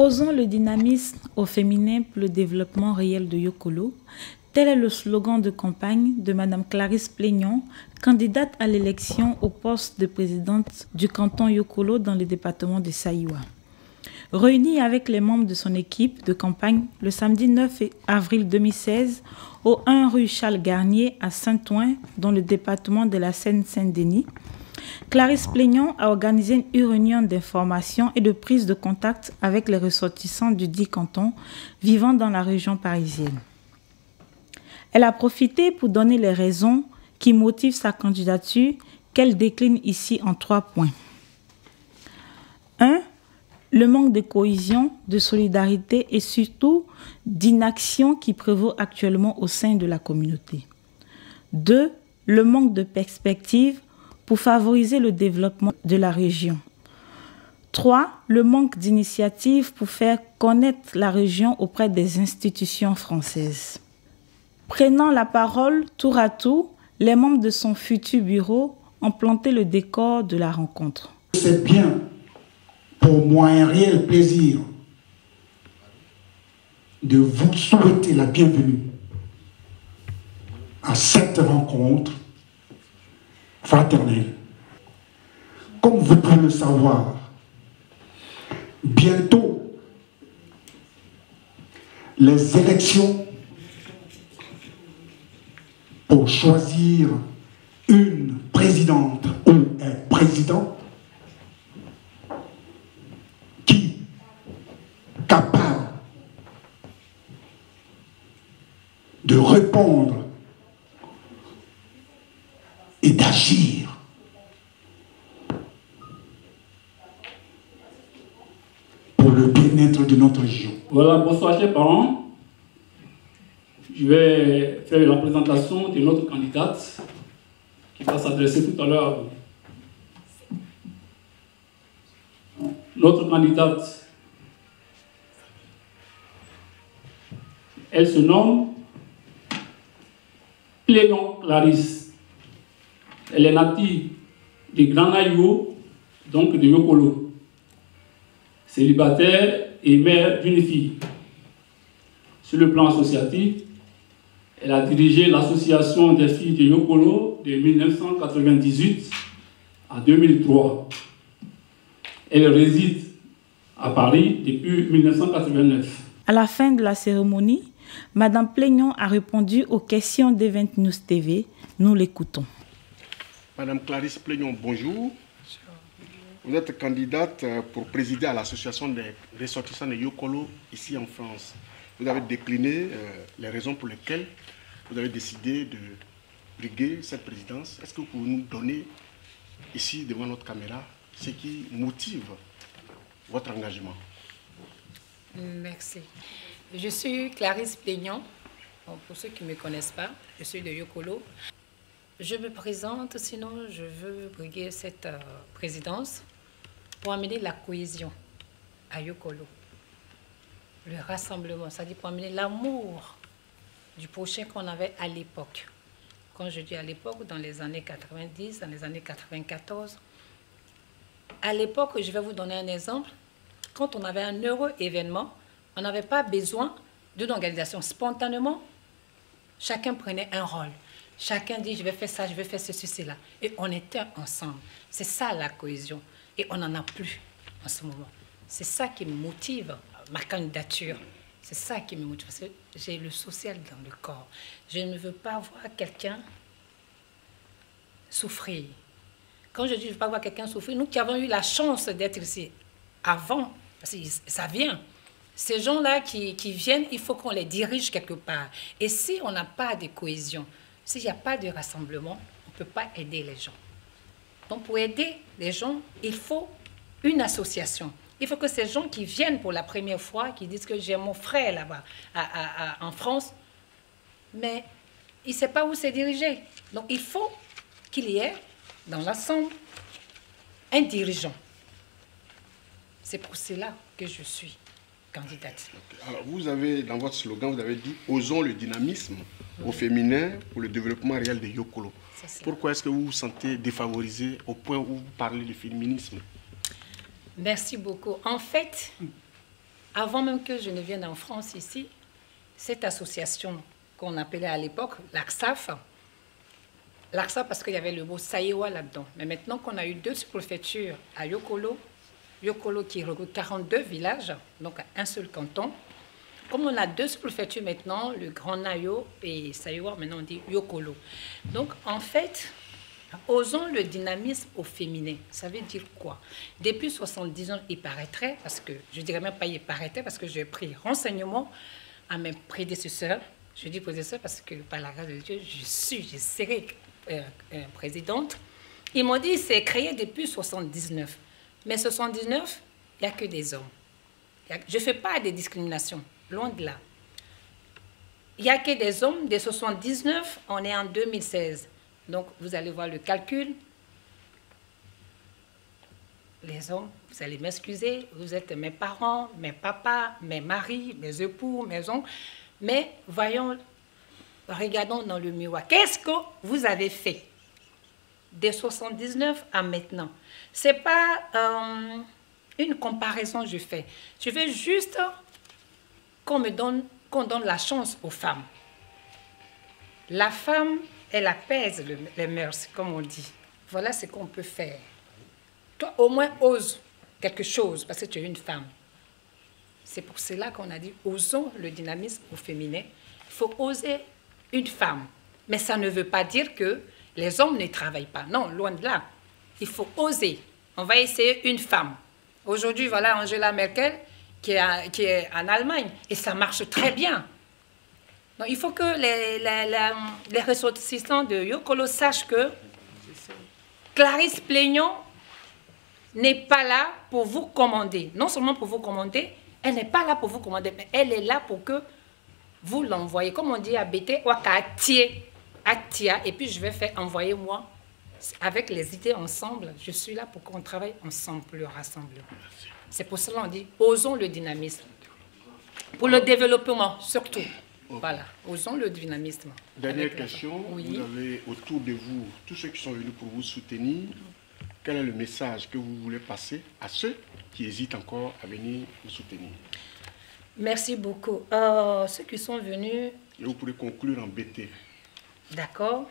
Osons le dynamisme au féminin pour le développement réel de Yokolo. Tel est le slogan de campagne de Mme Clarisse Plénion, candidate à l'élection au poste de présidente du canton Yokolo dans le département de Saïwa. Réunie avec les membres de son équipe de campagne le samedi 9 avril 2016 au 1 rue Charles Garnier à Saint-Ouen, dans le département de la Seine-Saint-Denis, Clarisse Plénion a organisé une réunion d'information et de prise de contact avec les ressortissants du dit canton vivant dans la région parisienne. Elle a profité pour donner les raisons qui motivent sa candidature, qu'elle décline ici en 3 points. 1. Le manque de cohésion, de solidarité et surtout d'inaction qui prévaut actuellement au sein de la communauté. 2. Le manque de perspective pour favoriser le développement de la région. 3. Le manque d'initiative pour faire connaître la région auprès des institutions françaises. Prenant la parole tour à tour, les membres de son futur bureau ont planté le décor de la rencontre. C'est bien pour moi un réel plaisir de vous souhaiter la bienvenue à cette rencontre fraternelle. Comme vous pouvez le savoir, bientôt, les élections pour choisir une présidente ou un président qui est capable de répondre et d'agir pour le bien-être de notre région. Voilà, bonsoir chers parents. Je vais faire la présentation de notre candidate qui va s'adresser tout à l'heure à vous. Notre candidate, elle se nomme Plénion Clarisse. Elle est native de Grand Aïwo, donc de Yokolo. Célibataire et mère d'une fille. Sur le plan associatif, elle a dirigé l'association des filles de Yokolo de 1998 à 2003. Elle réside à Paris depuis 1989. À la fin de la cérémonie, Mme Plénion a répondu aux questions d'Event News TV. Nous l'écoutons. Madame Clarisse Plénion, bonjour. Vous êtes candidate pour présider à l'association des ressortissants de Yokolo ici en France. Vous avez décliné les raisons pour lesquelles vous avez décidé de briguer cette présidence. Est-ce que vous pouvez nous donner ici devant notre caméra ce qui motive votre engagement? Merci. Je suis Clarisse Plénion. Bon, pour ceux qui ne me connaissent pas, je suis de Yokolo. Je me présente, sinon je veux briguer cette présidence pour amener la cohésion à Yokolo. Le rassemblement, c'est-à-dire pour amener l'amour du prochain qu'on avait à l'époque. Quand je dis à l'époque, dans les années 90, dans les années 94. À l'époque, je vais vous donner un exemple. Quand on avait un heureux événement, on n'avait pas besoin d'une organisation. Spontanément, chacun prenait un rôle. Chacun dit, je vais faire ça, je vais faire ceci, cela. Et on était ensemble. C'est ça la cohésion. Et on n'en a plus en ce moment. C'est ça qui me motive, ma candidature. C'est ça qui me motive. Parce que j'ai le social dans le corps. Je ne veux pas voir quelqu'un souffrir. Quand je dis je ne veux pas voir quelqu'un souffrir, nous qui avons eu la chance d'être ici avant, parce que ça vient. Ces gens-là qui viennent, il faut qu'on les dirige quelque part. Et si on n'a pas de cohésion, s'il n'y a pas de rassemblement, on ne peut pas aider les gens. Donc, pour aider les gens, il faut une association. Il faut que ces gens qui viennent pour la première fois, qui disent que j'ai mon frère là-bas en France, mais il ne sait pas où se diriger. Donc, il faut qu'il y ait dans l'ensemble un dirigeant. C'est pour cela que je suis candidate. Alors, vous avez, dans votre slogan, vous avez dit « Osons le dynamisme au féminin pour le développement réel de Yokolo ». Pourquoi est-ce que vous vous sentez défavorisé au point où vous parlez de féminisme? Merci beaucoup. En fait, avant même que je ne vienne en France ici, cette association qu'on appelait à l'époque l'AXAF parce qu'il y avait le mot Saïwa là-dedans. Mais maintenant qu'on a eu 2 sous-préfectures à Yokolo qui regroupe 42 villages, donc un seul canton, comme on a 2 sous-préfectures maintenant, le Grand Nayo et Saïwa, maintenant on dit Yokolo. Donc en fait, osons le dynamisme au féminin. Ça veut dire quoi? Depuis 70 ans, il paraîtrait, parce que, je ne dirais même pas il paraîtrait, parce que j'ai pris renseignement à mes prédécesseurs. Je dis prédécesseurs parce que, par la grâce de Dieu, je serai présidente. Ils m'ont dit c'est créé depuis 79. Mais 79, il n'y a que des hommes. Je ne fais pas de discrimination, loin de là. Il n'y a que des hommes. Dès 79, on est en 2016. Donc, vous allez voir le calcul. Les hommes, vous allez m'excuser, vous êtes mes parents, mes papas, mes maris, mes époux, mes oncles. Mais voyons, regardons dans le miroir. Qu'est-ce que vous avez fait de 79 à maintenant? Ce n'est pas une comparaison que je fais. Je veux juste qu'on donne la chance aux femmes. La femme, elle apaise les mœurs, comme on dit. Voilà ce qu'on peut faire. Toi, au moins, ose quelque chose, parce que tu es une femme. C'est pour cela qu'on a dit, osons le dynamisme au féminin. Il faut oser une femme. Mais ça ne veut pas dire que les hommes ne travaillent pas. Non, loin de là. Il faut oser. On va essayer une femme. Aujourd'hui, voilà Angela Merkel qui est en Allemagne. Et ça marche très bien. Donc, il faut que les ressortissants de Yokolo sachent que Clarisse Plénion n'est pas là pour vous commander. Non seulement pour vous commander, elle n'est pas là pour vous commander, mais elle est là pour que vous l'envoyez. Comme on dit à BT, et puis je vais faire envoyer moi. Avec les idées ensemble, je suis là pour qu'on travaille ensemble, le rassemblement. C'est pour cela qu'on dit, osons le dynamisme. Pour le développement, surtout. Voilà, osons le dynamisme. Dernière question, oui. Vous avez autour de vous tous ceux qui sont venus pour vous soutenir. Quel est le message que vous voulez passer à ceux qui hésitent encore à venir vous soutenir? Merci beaucoup. Ceux qui sont venus... Et vous pourrez conclure en BT. D'accord.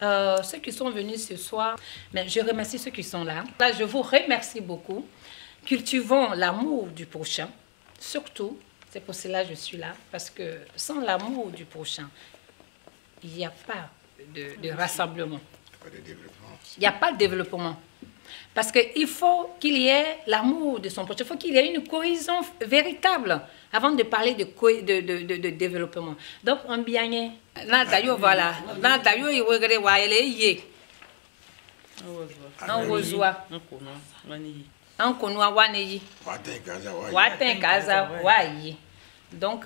Ceux qui sont venus ce soir, mais je remercie ceux qui sont là. Là, je vous remercie beaucoup. Cultivons l'amour du prochain, surtout. C'est pour cela que je suis là, parce que sans l'amour du prochain, il n'y a pas de rassemblement. Il n'y a pas de développement. Parce qu'il faut qu'il y ait l'amour de son prochain. Il faut qu'il y ait une cohésion véritable avant de parler de développement. Donc, on bien. D'ailleurs, voilà. D'ailleurs, il va y avoir un konwa waneyi. Waten kaza wayi. Donc,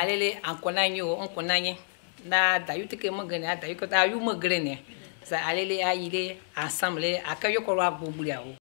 allez, en konanyo, on konanye. Na d'ailleurs, tu que me gagne, d'ailleurs, que tu as eu me graine. Ça allait aller ensemble, à Kayokoro à Boubouliao.